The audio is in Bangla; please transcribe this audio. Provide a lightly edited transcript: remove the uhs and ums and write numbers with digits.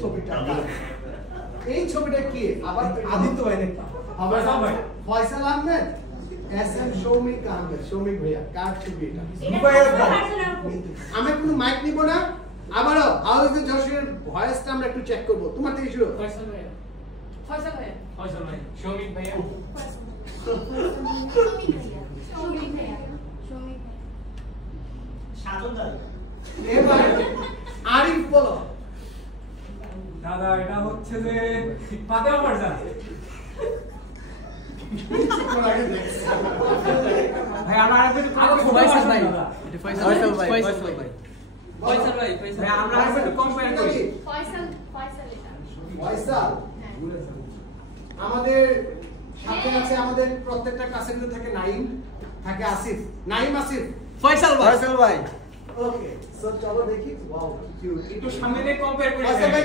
ছবিটা এই ছবিটা কি আবার আদিত্য ভাই নাকি ফয়সাল আহমেদ এসএম শৌমিক আহমেদ শৌমিক ভাইয়া কার ছবি এটা আমি কোনো মাইক নিব না আবারও হাউ ইজ দ্য জশের ভয়েসটা আমরা একটু চেক করব তোমার থেকে শুরু ফয়সাল ভাইয়া শৌমিক ভাইয়া সাধন দাদা এবার আরিফ বলো দাদা এটা হচ্ছে যে ফাতেমা মারজান ভাই আমার একটু ফয়সাল ভাই এটা ফয়সাল ভাই ভাই আমরা একটু কম্পেয়ার করি ফয়সাল এটা ফয়সাল আমাদের সাথে আছে আমাদের প্রত্যেকটা কাসেটে থাকে নাইম থাকে আসিফ নাইম আসিফ ফয়সাল ভাই ওকে সো চলো দেখি ওয়াও কিউট একটু সামনে দিয়ে কম্পেয়ার করি ফয়সাল ভাই